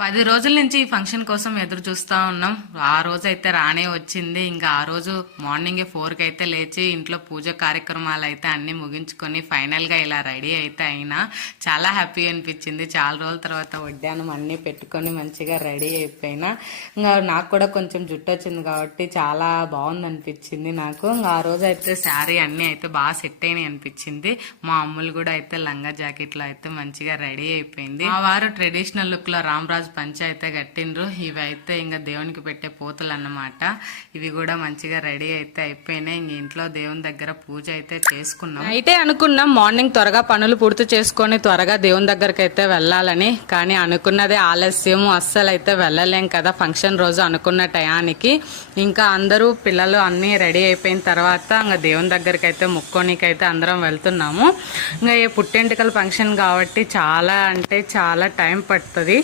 పది రోజుల నుంచి ఈ ఫంక్షన్ కోసం ఎదురు చూస్తూ ఉన్నాం. ఆ రోజు అయితే రానే వచ్చింది. ఇంకా ఆ రోజు మార్నింగే ఫోర్కి అయితే లేచి ఇంట్లో పూజ కార్యక్రమాలు అయితే అన్నీ ముగించుకొని ఫైనల్గా ఇలా రెడీ అయితే అయినా చాలా హ్యాపీ అనిపించింది. చాలా రోజుల తర్వాత వడ్డానం అన్నీ పెట్టుకొని మంచిగా రెడీ అయిపోయినా. ఇంకా నాకు కూడా కొంచెం జుట్టు వచ్చింది కాబట్టి చాలా బాగుంది అనిపించింది నాకు. ఇంకా ఆ రోజు అయితే శారీ అన్నీ అయితే బాగా సెట్ అయినాయి అనిపించింది. మా అమ్ములు కూడా అయితే లంగా జాకెట్లో అయితే మంచిగా రెడీ అయిపోయింది. మా వారు ట్రెడిషనల్ లుక్లో రామరాజు పంచ అయితే కట్టిండ్రు. ఇవి అయితే ఇంకా దేవునికి పెట్టే పోతులు అన్నమాట ఇవి కూడా మంచిగా రెడీ అయితే అయిపోయినాయి. ఇంక ఇంట్లో దేవుని దగ్గర పూజ అయితే చేసుకున్నాం. అయితే అనుకున్నాం మార్నింగ్ త్వరగా పనులు పూర్తి చేసుకొని త్వరగా దేవుని దగ్గరికి అయితే వెళ్ళాలని. కానీ అనుకున్నదే ఆలస్యం అస్సలు అయితే వెళ్ళలేం కదా ఫంక్షన్ రోజు అనుకున్న టయానికి. ఇంకా అందరూ పిల్లలు అన్నీ రెడీ అయిపోయిన తర్వాత ఇంకా దేవుని దగ్గరికి అయితే ముక్కోనికి అయితే అందరం వెళ్తున్నాము. ఇంకా ఈ పుట్టెంటుకల ఫంక్షన్ కాబట్టి చాలా అంటే చాలా టైం పడుతుంది.